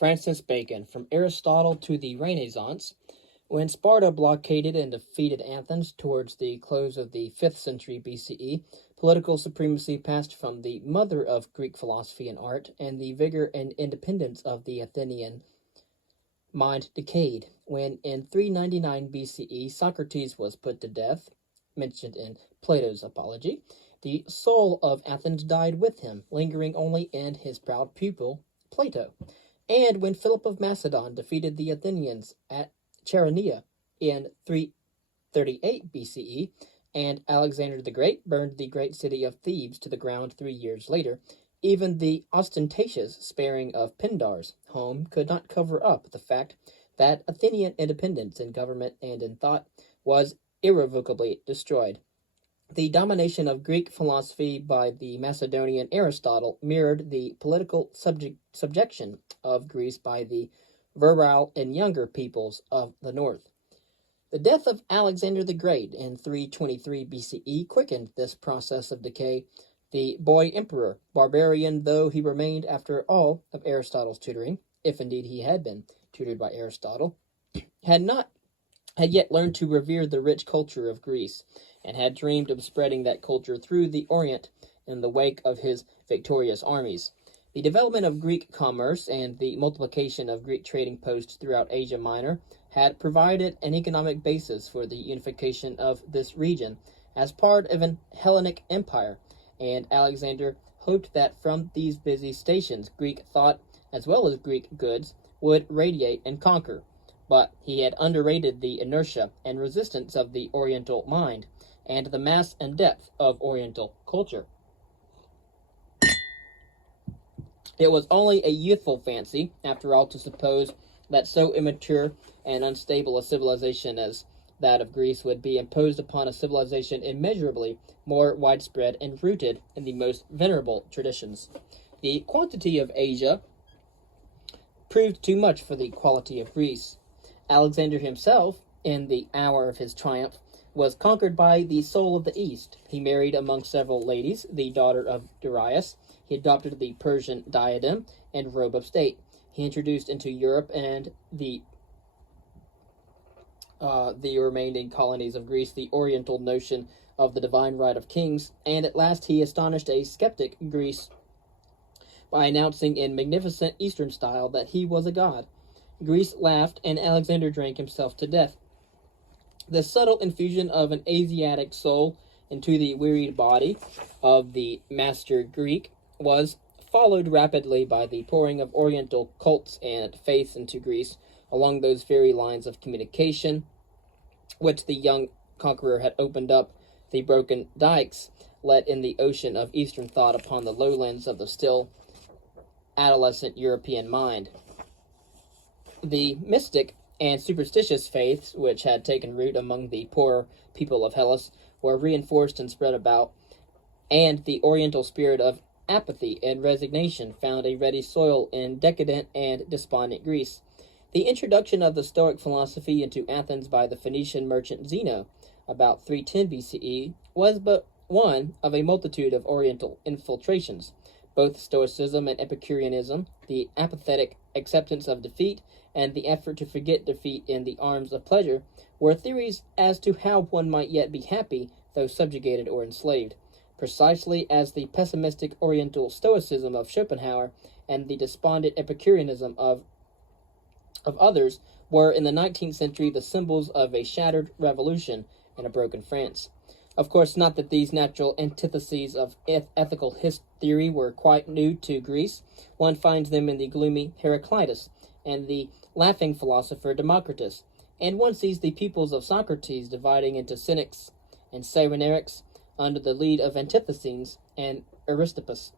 Francis Bacon, from Aristotle to the Renaissance. When Sparta blockaded and defeated Athens towards the close of the 5th century BCE, political supremacy passed from the mother of Greek philosophy and art, and the vigor and independence of the Athenian mind decayed. When in 399 BCE Socrates was put to death, mentioned in Plato's Apology, the soul of Athens died with him, lingering only in his proud pupil, Plato. And when Philip of Macedon defeated the Athenians at Chaeronea in 338 BCE, and Alexander the Great burned the great city of Thebes to the ground 3 years later, even the ostentatious sparing of Pindar's home could not cover up the fact that Athenian independence in government and in thought was irrevocably destroyed. The domination of Greek philosophy by the Macedonian Aristotle mirrored the political subjection of Greece by the virile and younger peoples of the north. The death of Alexander the Great in 323 BCE quickened this process of decay. The boy emperor, barbarian though he remained after all of Aristotle's tutoring, if indeed he had been tutored by Aristotle, had yet learned to revere the rich culture of Greece, and had dreamed of spreading that culture through the Orient in the wake of his victorious armies. The development of Greek commerce and the multiplication of Greek trading posts throughout Asia Minor had provided an economic basis for the unification of this region as part of an Hellenic empire, and Alexander hoped that from these busy stations Greek thought, as well as Greek goods, would radiate and conquer. But he had underrated the inertia and resistance of the Oriental mind, and the mass and depth of Oriental culture. It was only a youthful fancy, after all, to suppose that so immature and unstable a civilization as that of Greece would be imposed upon a civilization immeasurably more widespread and rooted in the most venerable traditions. The quantity of Asia proved too much for the quality of Greece. Alexander himself, in the hour of his triumph, was conquered by the soul of the East. He married among several ladies the daughter of Darius. He adopted the Persian diadem and robe of state. He introduced into Europe and the remaining colonies of Greece the Oriental notion of the divine right of kings, and at last he astonished a skeptic Greece by announcing in magnificent Eastern style that he was a god. Greece laughed, and Alexander drank himself to death. The subtle infusion of an Asiatic soul into the wearied body of the master Greek was followed rapidly by the pouring of Oriental cults and faiths into Greece along those very lines of communication which the young conqueror had opened up. The broken dikes let in the ocean of Eastern thought upon the lowlands of the still adolescent European mind. The mystic and superstitious faiths which had taken root among the poorer people of Hellas were reinforced and spread about, and the Oriental spirit of apathy and resignation found a ready soil in decadent and despondent Greece. The introduction of the Stoic philosophy into Athens by the Phoenician merchant Zeno, about 310 BCE, was but one of a multitude of Oriental infiltrations. Both Stoicism and Epicureanism, the apathetic acceptance of defeat, and the effort to forget defeat in the arms of pleasure, were theories as to how one might yet be happy, though subjugated or enslaved, precisely as the pessimistic Oriental Stoicism of Schopenhauer and the despondent Epicureanism of others were in the 19th century the symbols of a shattered revolution and a broken France. Of course, not that these natural antitheses of ethical theory were quite new to Greece. One finds them in the gloomy Heraclitus and the laughing philosopher Democritus, and one sees the pupils of Socrates dividing into Cynics and Cyrenaics under the lead of Antisthenes and Aristippus,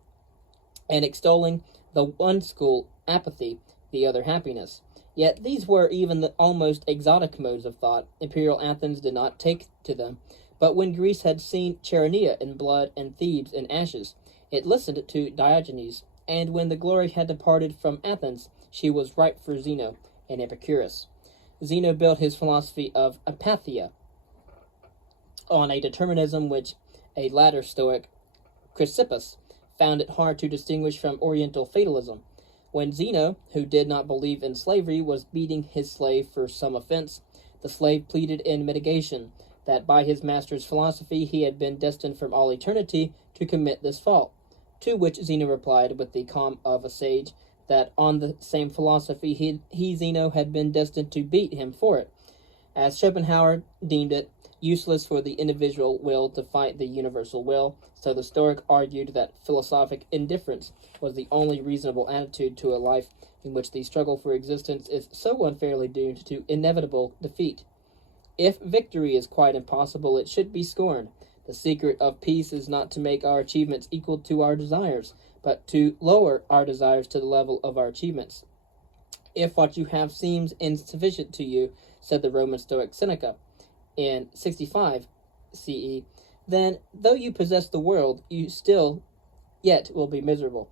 and extolling the one school apathy, the other happiness. Yet these were even the almost exotic modes of thought. Imperial Athens did not take to them, but when Greece had seen Chaeronea in blood and Thebes in ashes, it listened to Diogenes, and when the glory had departed from Athens, she was ripe for Zeno and Epicurus. Zeno built his philosophy of apatheia on a determinism which a later Stoic, Chrysippus, found it hard to distinguish from Oriental fatalism. When Zeno, who did not believe in slavery, was beating his slave for some offense, the slave pleaded in mitigation that by his master's philosophy he had been destined from all eternity to commit this fault, to which Zeno replied with the calm of a sage that on the same philosophy he Zeno, had been destined to beat him for it. As Schopenhauer deemed it useless for the individual will to fight the universal will, so the Stoic argued that philosophic indifference was the only reasonable attitude to a life in which the struggle for existence is so unfairly doomed to inevitable defeat. If victory is quite impossible, it should be scorned. The secret of peace is not to make our achievements equal to our desires, but to lower our desires to the level of our achievements. If what you have seems insufficient to you, said the Roman Stoic Seneca in 65 CE, then though you possess the world, you still yet will be miserable.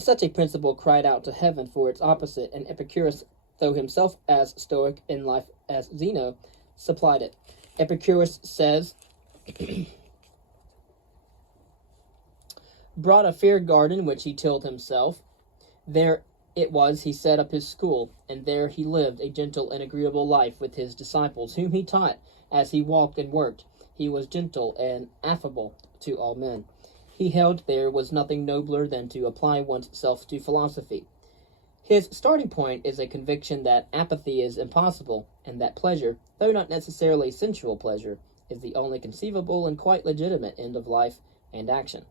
Such a principle cried out to heaven for its opposite, and Epicurus, though himself as Stoic in life as Zeno, supplied it. Epicurus says, brought a fair garden which he tilled himself. There it was he set up his school, and there he lived a gentle and agreeable life with his disciples, whom he taught as he walked and worked. He was gentle and affable to all men. He held there was nothing nobler than to apply one's self to philosophy. His starting point is a conviction that apathy is impossible, and that pleasure, though not necessarily sensual pleasure, is the only conceivable and quite legitimate end of life and action.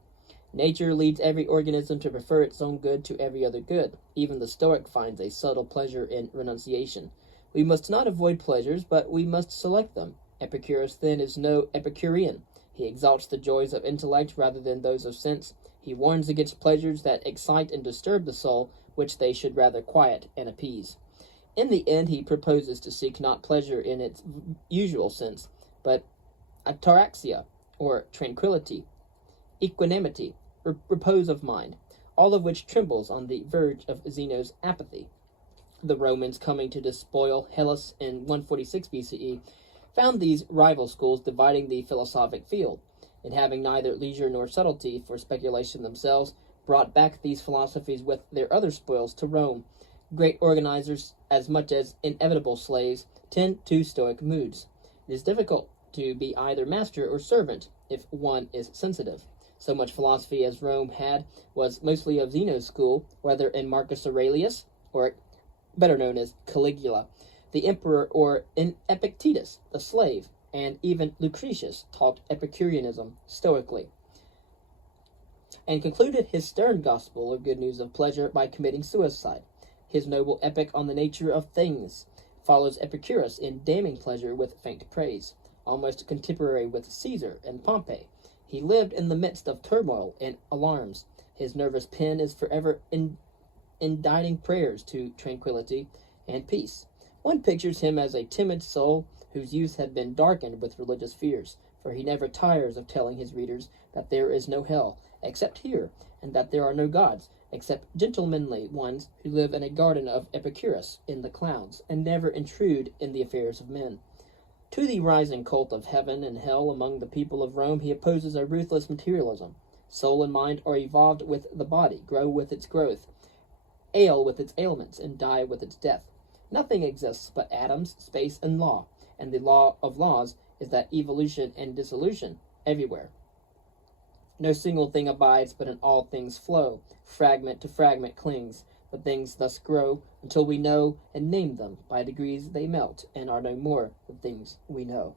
Nature leads every organism to prefer its own good to every other good. Even the Stoic finds a subtle pleasure in renunciation. We must not avoid pleasures, but we must select them. Epicurus, then, is no Epicurean. He exalts the joys of intellect rather than those of sense. He warns against pleasures that excite and disturb the soul, which they should rather quiet and appease. In the end, he proposes to seek not pleasure in its usual sense, but ataraxia, or tranquility, equanimity, repose of mind, all of which trembles on the verge of Zeno's apathy. The Romans, coming to despoil Hellas in 146 BCE, found these rival schools dividing the philosophic field, and having neither leisure nor subtlety for speculation themselves, brought back these philosophies with their other spoils to Rome. Great organizers, as much as inevitable slaves, tend to Stoic moods. It is difficult to be either master or servant if one is sensitive. So much philosophy as Rome had was mostly of Zeno's school, whether in Marcus Aurelius, or better known as Caligula, the emperor, or in Epictetus, the slave, and even Lucretius taught Epicureanism stoically, and concluded his stern gospel of good news of pleasure by committing suicide. His noble epic on the nature of things follows Epicurus in damning pleasure with faint praise, almost contemporary with Caesar and Pompey. He lived in the midst of turmoil and alarms. His nervous pen is forever inditing prayers to tranquility and peace. One pictures him as a timid soul whose youth had been darkened with religious fears, for he never tires of telling his readers that there is no hell, except here, and that there are no gods, except gentlemanly ones who live in a garden of Epicurus in the clouds, and never intrude in the affairs of men. To the rising cult of heaven and hell among the people of Rome he opposes a ruthless materialism. Soul and mind are evolved with the body, grow with its growth, ail with its ailments, and die with its death. Nothing exists but atoms, space, and law, and the law of laws is that evolution and dissolution everywhere. No single thing abides, but in all things flow. Fragment to fragment clings. The things thus grow until we know and name them. By degrees they melt and are no more the things we know.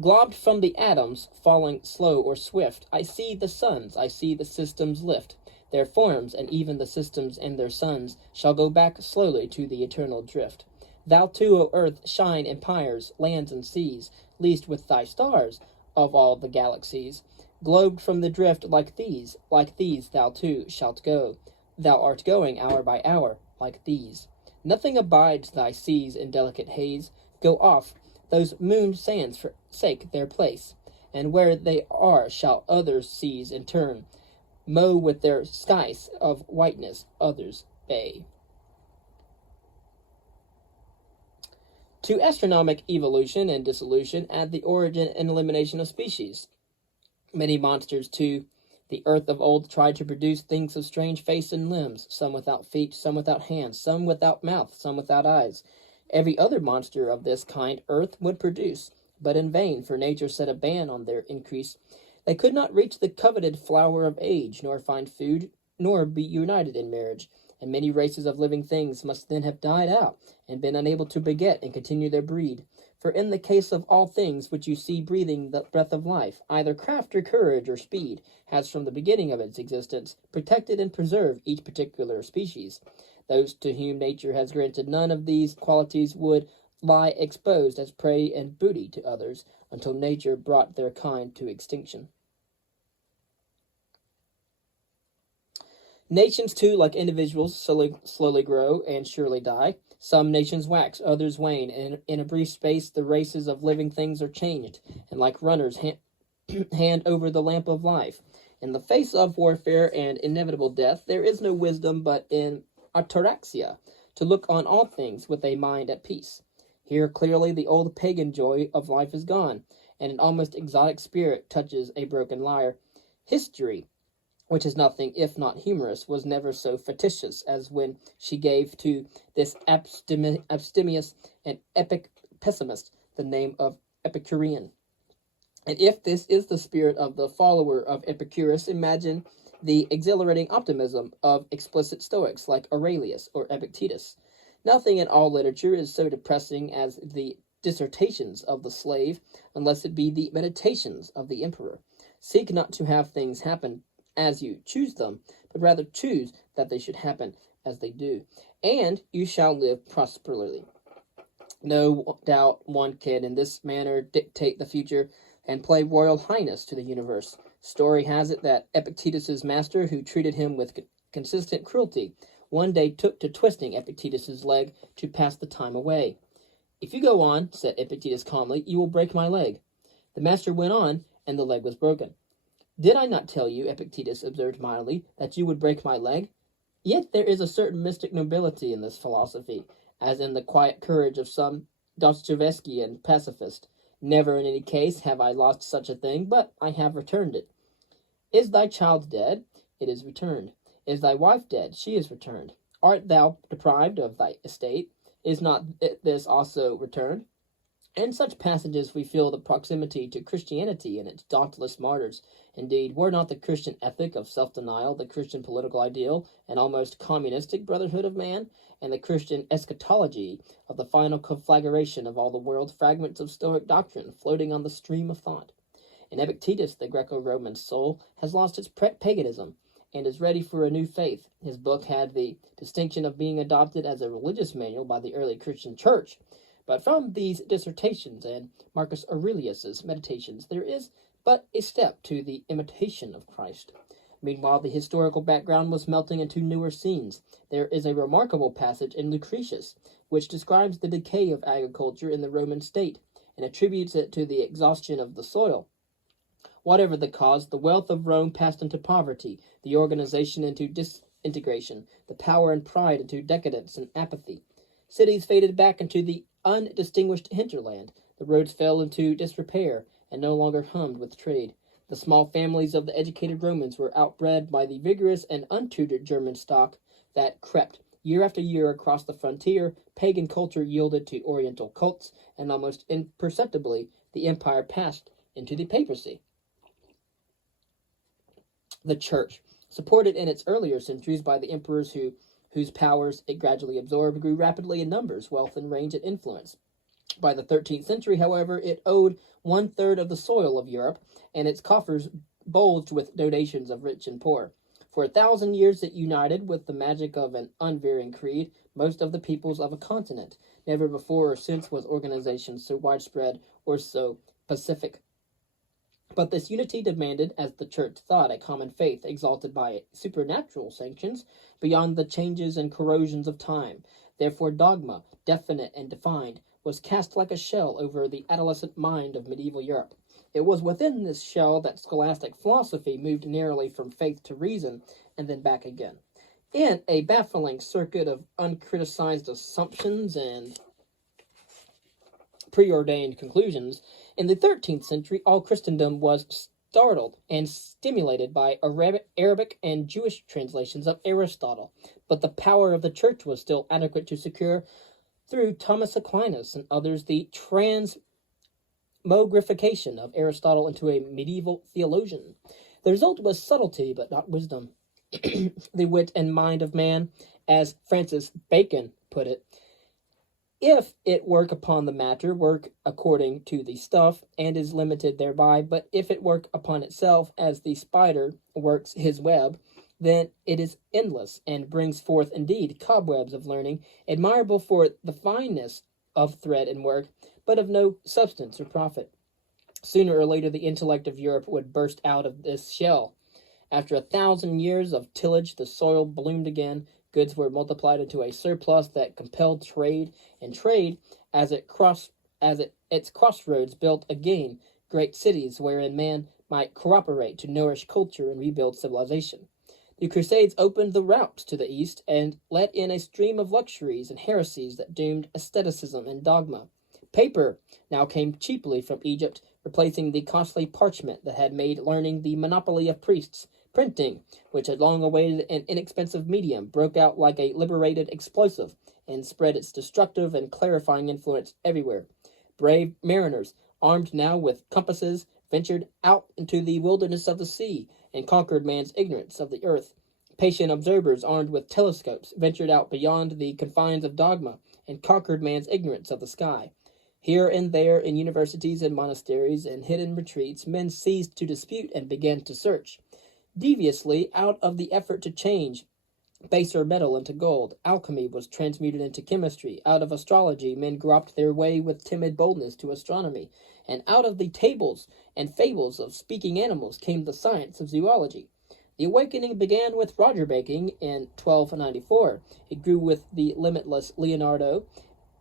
Globbed from the atoms, falling slow or swift, I see the suns, I see the systems lift. Their forms, and even the systems and their suns, shall go back slowly to the eternal drift. Thou too, O earth, shine empires, lands and seas, least with thy stars of all the galaxies. Globed from the drift like these thou too shalt go. Thou art going hour by hour, like these. Nothing abides thy seas in delicate haze. Go off, those mooned sands forsake their place, and where they are shall others seize in turn, mow with their skies of whiteness others bay. To astronomic evolution and dissolution add the origin and elimination of species. Many monsters, too. The earth of old tried to produce things of strange face and limbs, some without feet, some without hands, some without mouth, some without eyes. Every other monster of this kind earth would produce, but in vain, for nature set a ban on their increase. They could not reach the coveted flower of age, nor find food, nor be united in marriage, and many races of living things must then have died out, and been unable to beget and continue their breed. For in the case of all things which you see breathing the breath of life, either craft or courage or speed has from the beginning of its existence protected and preserved each particular species. Those to whom nature has granted none of these qualities would lie exposed as prey and booty to others, until nature brought their kind to extinction. Nations, too, like individuals, slowly grow and surely die. Some nations wax, others wane, and in a brief space the races of living things are changed, and like runners hand over the lamp of life. In the face of warfare and inevitable death, there is no wisdom but in ataraxia, to look on all things with a mind at peace. Here clearly the old pagan joy of life is gone, and an almost exotic spirit touches a broken lyre. History, which is nothing if not humorous, was never so fictitious as when she gave to this abstemious and epic pessimist the name of Epicurean. And if this is the spirit of the follower of Epicurus, imagine the exhilarating optimism of explicit Stoics like Aurelius or Epictetus. Nothing in all literature is so depressing as the dissertations of the slave, unless it be the meditations of the emperor. Seek not to have things happen as you choose them, but rather choose that they should happen as they do, and you shall live prosperously. No doubt one can in this manner dictate the future and play royal highness to the universe. Story has it that Epictetus's master, who treated him with consistent cruelty, one day took to twisting Epictetus's leg to pass the time away. "If you go on," said Epictetus calmly, "you will break my leg." The master went on, and the leg was broken. "Did I not tell you," Epictetus observed mildly, "that you would break my leg?" Yet there is a certain mystic nobility in this philosophy, as in the quiet courage of some Dostoevskian pacifist. Never in any case have I lost such a thing, but I have returned it. Is thy child dead? It is returned. Is thy wife dead? She is returned. Art thou deprived of thy estate? Is not this also returned? In such passages we feel the proximity to Christianity and its dauntless martyrs. Indeed, were not the Christian ethic of self-denial, the Christian political ideal, an almost communistic brotherhood of man, and the Christian eschatology of the final conflagration of all the world, fragments of Stoic doctrine floating on the stream of thought? In Epictetus, the Greco-Roman soul has lost its paganism and is ready for a new faith. His book had the distinction of being adopted as a religious manual by the early Christian church. But from these dissertations and Marcus Aurelius's meditations, there is but a step to the imitation of Christ. Meanwhile, the historical background was melting into newer scenes. There is a remarkable passage in Lucretius, which describes the decay of agriculture in the Roman state, and attributes it to the exhaustion of the soil. Whatever the cause, the wealth of Rome passed into poverty, the organization into disintegration, the power and pride into decadence and apathy. Cities faded back into the undistinguished hinterland. The roads fell into disrepair and no longer hummed with trade. The small families of the educated Romans were outbred by the vigorous and untutored German stock that crept year after year across the frontier. Pagan culture yielded to Oriental cults, and almost imperceptibly the empire passed into the papacy. The church, supported in its earlier centuries by the emperors whose powers it gradually absorbed, grew rapidly in numbers, wealth, and range and influence. By the 13th century, however, it owed 1/3 of the soil of Europe, and its coffers bulged with donations of rich and poor. For 1,000 years it united, with the magic of an unvarying creed, most of the peoples of a continent. Never before or since was organization so widespread or so pacific. But this unity demanded, as the Church thought, a common faith exalted by supernatural sanctions beyond the changes and corrosions of time. Therefore dogma, definite and defined, was cast like a shell over the adolescent mind of medieval Europe. It was within this shell that scholastic philosophy moved narrowly from faith to reason, and then back again. In a baffling circuit of uncriticized assumptions and preordained conclusions, in the 13th century all Christendom was startled and stimulated by Arabic and Jewish translations of Aristotle, but the power of the church was still adequate to secure, through Thomas Aquinas and others, the transmogrification of Aristotle into a medieval theologian. The result was subtlety, but not wisdom. The wit and mind of man, as Francis Bacon put it, if it work upon the matter, work according to the stuff, and is limited thereby, but if it work upon itself, as the spider works his web, then it is endless, and brings forth indeed cobwebs of learning, admirable for the fineness of thread and work, but of no substance or profit. Sooner or later the intellect of Europe would burst out of this shell. After 1,000 years of tillage, the soil bloomed again. Goods were multiplied into a surplus that compelled trade, and trade, its crossroads, built again great cities wherein man might cooperate to nourish culture and rebuild civilization. The Crusades opened the routes to the East and let in a stream of luxuries and heresies that doomed aestheticism and dogma. Paper now came cheaply from Egypt, replacing the costly parchment that had made learning the monopoly of priests. Printing, which had long awaited an inexpensive medium, broke out like a liberated explosive and spread its destructive and clarifying influence everywhere. Brave mariners, armed now with compasses, ventured out into the wilderness of the sea and conquered man's ignorance of the earth. Patient observers, armed with telescopes, ventured out beyond the confines of dogma and conquered man's ignorance of the sky. Here and there, in universities and monasteries and hidden retreats, men ceased to dispute and began to search. Deviously, out of the effort to change baser metal into gold, alchemy was transmuted into chemistry. Out of astrology, men groped their way with timid boldness to astronomy. And out of the tables and fables of speaking animals came the science of zoology. The awakening began with Roger Bacon in 1294. It grew with the limitless Leonardo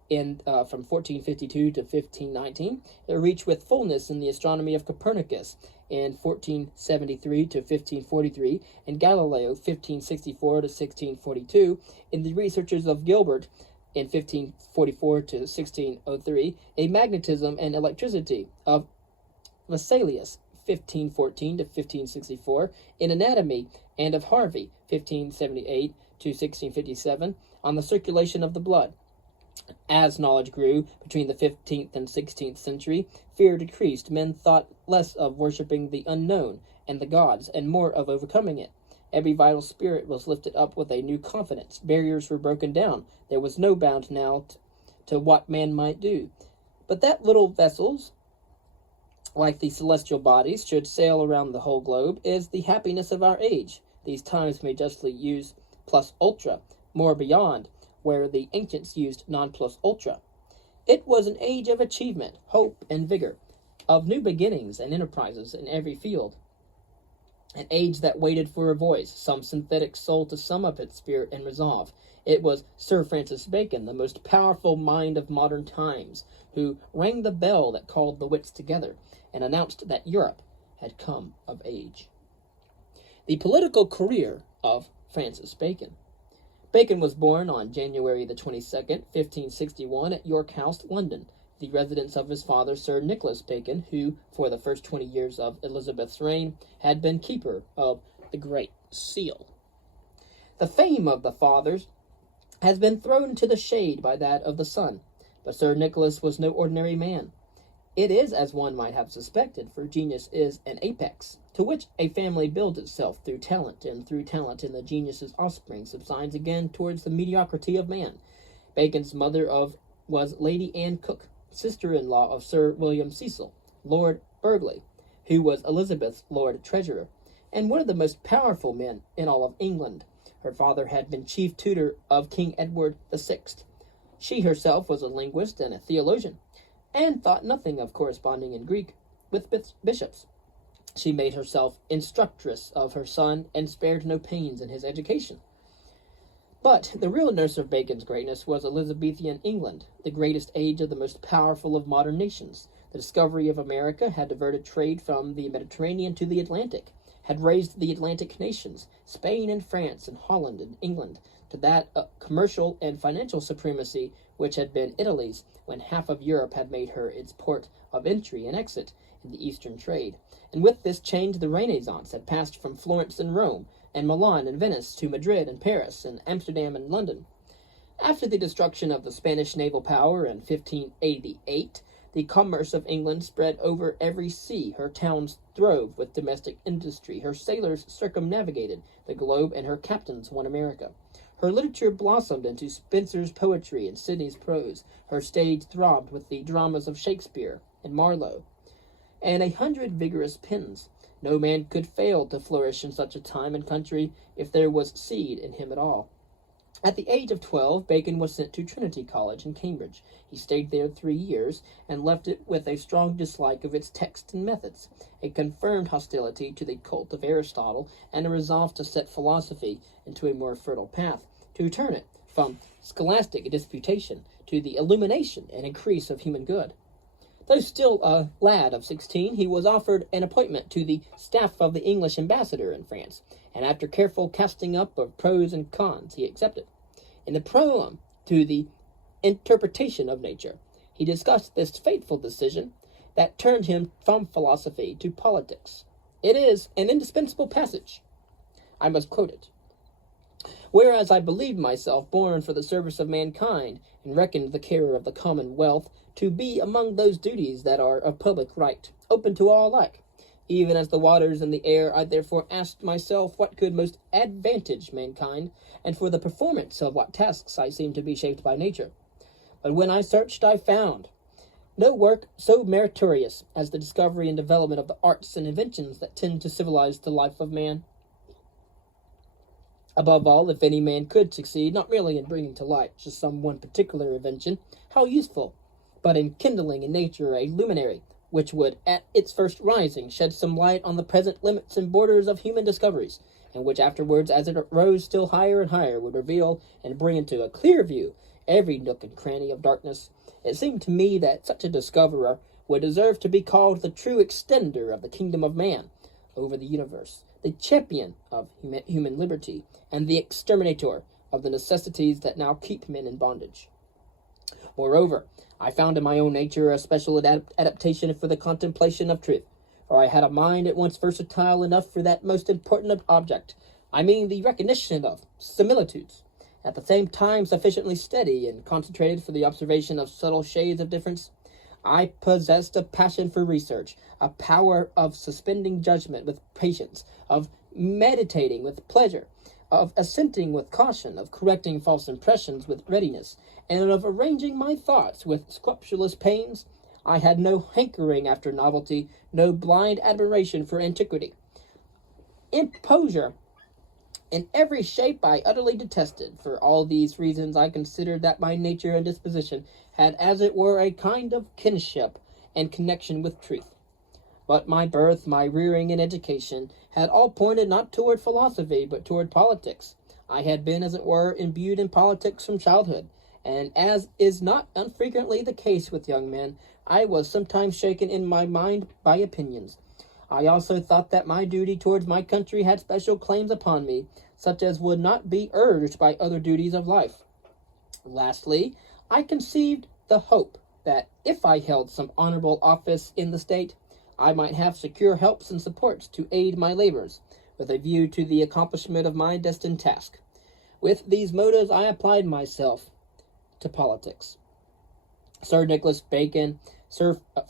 from 1452 to 1519. It reached with fullness in the astronomy of Copernicus in 1473 to 1543, and Galileo 1564 to 1642, in the researches of Gilbert in 1544 to 1603, a magnetism and electricity of Vesalius 1514 to 1564, in anatomy, and of Harvey 1578 to 1657, on the circulation of the blood. As knowledge grew between the 15th and 16th century, fear decreased. Men thought less of worshipping the unknown and the gods, and more of overcoming it. Every vital spirit was lifted up with a new confidence. Barriers were broken down. There was no bound now to what man might do. But that little vessels, like the celestial bodies, should sail around the whole globe, is the happiness of our age. These times may justly use plus ultra, more beyond, where the ancients used non plus ultra. It was an age of achievement, hope, and vigor, of new beginnings and enterprises in every field. An age that waited for a voice, some synthetic soul to sum up its spirit and resolve. It was Sir Francis Bacon, the most powerful mind of modern times, who rang the bell that called the wits together and announced that Europe had come of age. The political career of Francis Bacon. Bacon was born on January the 22nd, 1561, at York House, London, the residence of his father, Sir Nicholas Bacon, who, for the first 20 years of Elizabeth's reign, had been keeper of the Great Seal. The fame of the fathers has been thrown into the shade by that of the son, but Sir Nicholas was no ordinary man. It is as one might have suspected, for genius is an apex, to which a family builds itself through talent, and through talent in the genius's offspring subsides again towards the mediocrity of man. Bacon's mother was Lady Anne Cook, sister-in-law of Sir William Cecil, Lord Burghley, who was Elizabeth's Lord Treasurer, and one of the most powerful men in all of England. Her father had been chief tutor of King Edward VI. She herself was a linguist and a theologian, and thought nothing of corresponding in Greek with bishops. She made herself instructress of her son, and spared no pains in his education. But the real nurse of Bacon's greatness was Elizabethan England, the greatest age of the most powerful of modern nations. The discovery of America had diverted trade from the Mediterranean to the Atlantic, had raised the Atlantic nations, Spain and France and Holland and England, to that commercial and financial supremacy which had been Italy's when half of Europe had made her its port of entry and exit in the Eastern trade. And with this change, the Renaissance had passed from Florence and Rome, and Milan and Venice, to Madrid and Paris, and Amsterdam and London. After the destruction of the Spanish naval power in 1588, the commerce of England spread over every sea. Her towns throve with domestic industry. Her sailors circumnavigated the globe, and her captains won America. Her literature blossomed into Spenser's poetry and Sidney's prose. Her stage throbbed with the dramas of Shakespeare and Marlowe, and 100 vigorous pens. No man could fail to flourish in such a time and country if there was seed in him at all. At the age of 12, Bacon was sent to Trinity College in Cambridge. He stayed there 3 years, and left it with a strong dislike of its text and methods, a confirmed hostility to the cult of Aristotle, and a resolve to set philosophy into a more fertile path, to turn it from scholastic disputation to the illumination and increase of human good. Though still a lad of 16, he was offered an appointment to the staff of the English ambassador in France, and after careful casting up of pros and cons, he accepted. In the proem to the Interpretation of Nature, he discussed this fateful decision that turned him from philosophy to politics. It is an indispensable passage. I must quote it. Whereas I believed myself born for the service of mankind, and reckoned the care of the commonwealth to be among those duties that are of public right, open to all alike, even as the waters and the air, I therefore asked myself what could most advantage mankind, and for the performance of what tasks I seemed to be shaped by nature. But when I searched, I found no work so meritorious as the discovery and development of the arts and inventions that tend to civilize the life of man. Above all, if any man could succeed, not merely in bringing to light just some one particular invention, how useful, but in kindling in nature a luminary, which would, at its first rising, shed some light on the present limits and borders of human discoveries, and which afterwards, as it rose still higher and higher, would reveal and bring into a clear view every nook and cranny of darkness. It seemed to me that such a discoverer would deserve to be called the true extender of the kingdom of man over the universe, the champion of human liberty, and the exterminator of the necessities that now keep men in bondage. Moreover, I found in my own nature a special adaptation for the contemplation of truth, for I had a mind at once versatile enough for that most important object, I mean the recognition of similitudes, at the same time sufficiently steady and concentrated for the observation of subtle shades of difference. I possessed a passion for research, a power of suspending judgment with patience, of meditating with pleasure, of assenting with caution, of correcting false impressions with readiness, and of arranging my thoughts with scrupulous pains. I had no hankering after novelty, no blind admiration for antiquity. Imposure in every shape I utterly detested. For all these reasons I considered that my nature and disposition had as it were a kind of kinship and connection with truth. But my birth, my rearing, and education had all pointed not toward philosophy, but toward politics. I had been, as it were, imbued in politics from childhood, and as is not unfrequently the case with young men, I was sometimes shaken in my mind by opinions. I also thought that my duty towards my country had special claims upon me, such as would not be urged by other duties of life. Lastly, I conceived the hope that if I held some honorable office in the state, I might have secure helps and supports to aid my labors, with a view to the accomplishment of my destined task. With these motives I applied myself to politics. Sir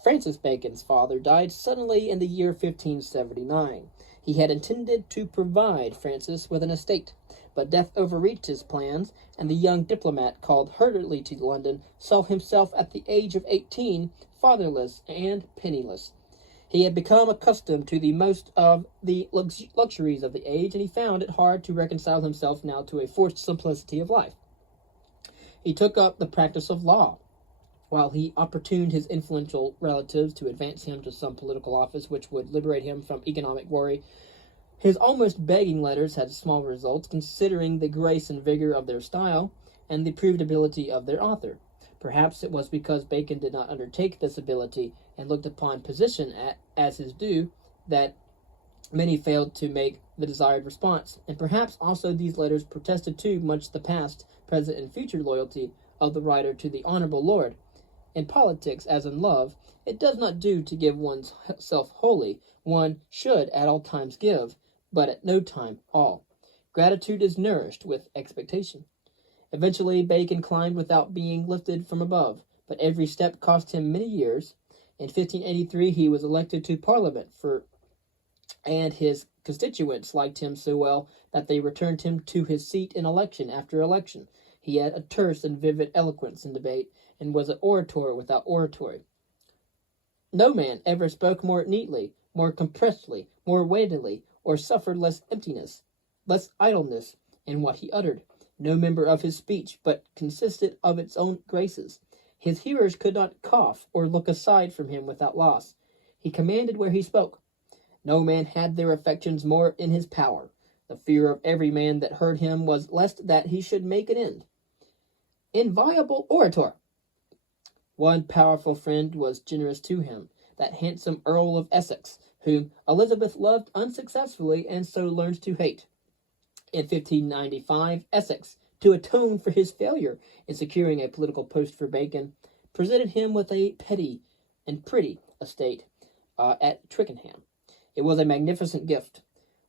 Francis Bacon's father died suddenly in the year 1579. He had intended to provide Francis with an estate, but death overreached his plans, and the young diplomat called hurriedly to London saw himself at the age of 18 fatherless and penniless. He had become accustomed to the most of the luxuries of the age, and he found it hard to reconcile himself now to a forced simplicity of life. He took up the practice of law, while he opportuned his influential relatives to advance him to some political office which would liberate him from economic worry. His almost begging letters had small results, considering the grace and vigor of their style, and the proved ability of their author. Perhaps it was because Bacon did not undertake this ability, and looked upon position as his due, that many failed to make the desired response, and perhaps also these letters protested too much the past, present, and future loyalty of the writer to the honorable lord, In politics, as in love, it does not do to give one's self wholly. One should at all times give, but at no time all. Gratitude is nourished with expectation. Eventually, Bacon climbed without being lifted from above, but every step cost him many years. In 1583, he was elected to Parliament and his constituents liked him so well that they returned him to his seat in election after election. He had a terse and vivid eloquence in debate, and was an orator without oratory. No man ever spoke more neatly, more compressedly, more weightily, or suffered less emptiness, less idleness in what he uttered. No member of his speech but consisted of its own graces. His hearers could not cough or look aside from him without loss. He commanded where he spoke. No man had their affections more in his power. The fear of every man that heard him was lest that he should make an end. Inviolable orator! One powerful friend was generous to him, that handsome Earl of Essex, whom Elizabeth loved unsuccessfully and so learned to hate. In 1595, Essex, to atone for his failure in securing a political post for Bacon, presented him with a petty and pretty estate at Twickenham. It was a magnificent gift,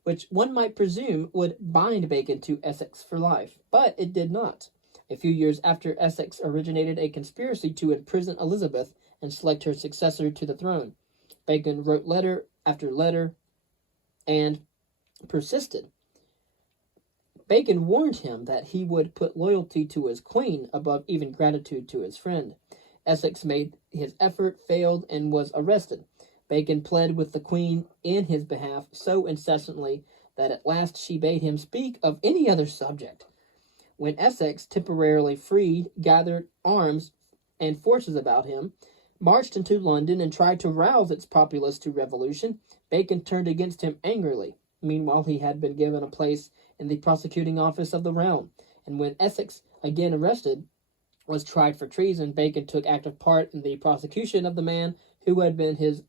which one might presume would bind Bacon to Essex for life, but it did not. A few years after, Essex originated a conspiracy to imprison Elizabeth and select her successor to the throne. Bacon wrote letter after letter and persisted. Bacon warned him that he would put loyalty to his queen above even gratitude to his friend. Essex made his effort, failed, and was arrested. Bacon pled with the queen in his behalf so incessantly that at last she bade him speak of any other subject. When Essex, temporarily freed, gathered arms and forces about him, marched into London, and tried to rouse its populace to revolution, Bacon turned against him angrily. Meanwhile, he had been given a place in the prosecuting office of the realm, and when Essex, again arrested, was tried for treason, Bacon took active part in the prosecution of the man who had been his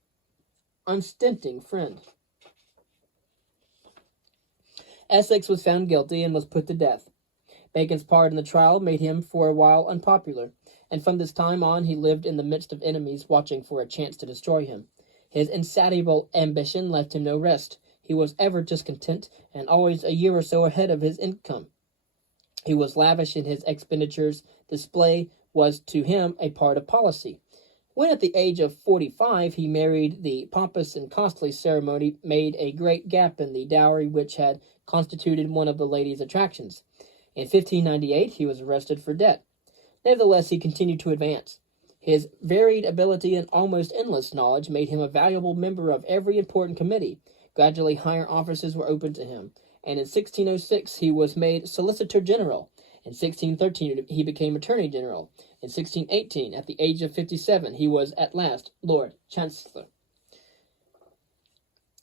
unstinting friend. Essex was found guilty and was put to death. Bacon's part in the trial made him for a while unpopular, and from this time on he lived in the midst of enemies watching for a chance to destroy him. His insatiable ambition left him no rest. He was ever discontent, and always a year or so ahead of his income. He was lavish in his expenditures. Display was to him a part of policy. When at the age of 45 he married, the pompous and costly ceremony made a great gap in the dowry which had constituted one of the lady's attractions. In 1598 he was arrested for debt. Nevertheless, he continued to advance. His varied ability and almost endless knowledge made him a valuable member of every important committee. Gradually higher offices were opened to him, and in 1606 he was made Solicitor General. In 1613 he became Attorney General. In 1618, at the age of 57, he was at last Lord Chancellor.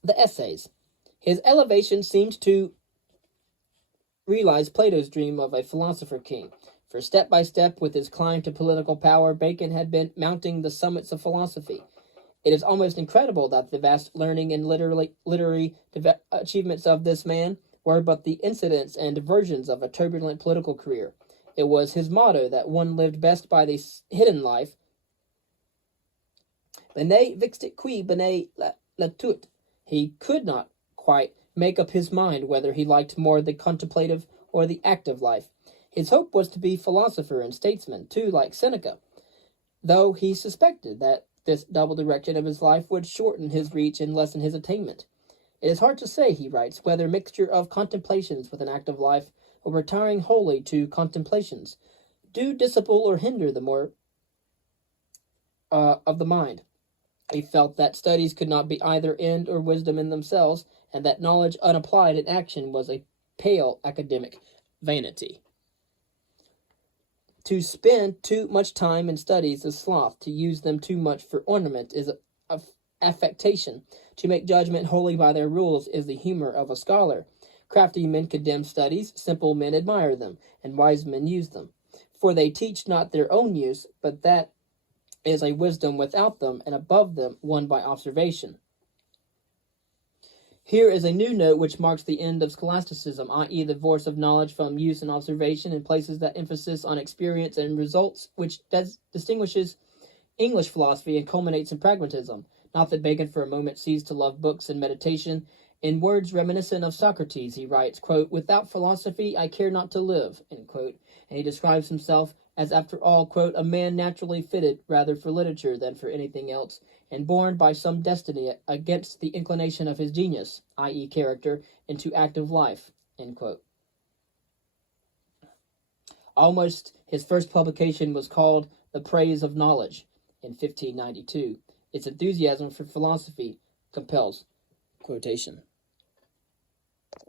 The Essays. His elevation seemed to realize Plato's dream of a philosopher king. For step by step, with his climb to political power, Bacon had been mounting the summits of philosophy. It is almost incredible that the vast learning and literary achievements of this man were but the incidents and diversions of a turbulent political career. It was his motto that one lived best by the hidden life. Bene vixit qui bene latuit. He could not quite make up his mind whether he liked more the contemplative or the active life. His hope was to be philosopher and statesman, too, like Seneca, though he suspected that this double direction of his life would shorten his reach and lessen his attainment. It is hard to say, he writes, whether mixture of contemplations with an active life, or retiring wholly to contemplations, do disciple or hinder the more of the mind. He felt that studies could not be either end or wisdom in themselves, and that knowledge unapplied in action was a pale academic vanity. To spend too much time in studies is sloth. To use them too much for ornament is affectation. To make judgment wholly by their rules is the humor of a scholar. Crafty men condemn studies, simple men admire them, and wise men use them. For they teach not their own use, but that is a wisdom without them, and above them, won by observation. Here is a new note which marks the end of scholasticism, i.e. the divorce of knowledge from use and observation, and places that emphasis on experience and results which distinguishes English philosophy and culminates in pragmatism. Not that Bacon for a moment ceased to love books and meditation. In words reminiscent of Socrates, he writes, quote, "Without philosophy I care not to live," end quote. And he describes himself as, after all, quote, "a man naturally fitted rather for literature than for anything else, and born by some destiny against the inclination of his genius, i.e. character, into active life," end quote. Almost his first publication was called The Praise of Knowledge in 1592. Its enthusiasm for philosophy compels quotation.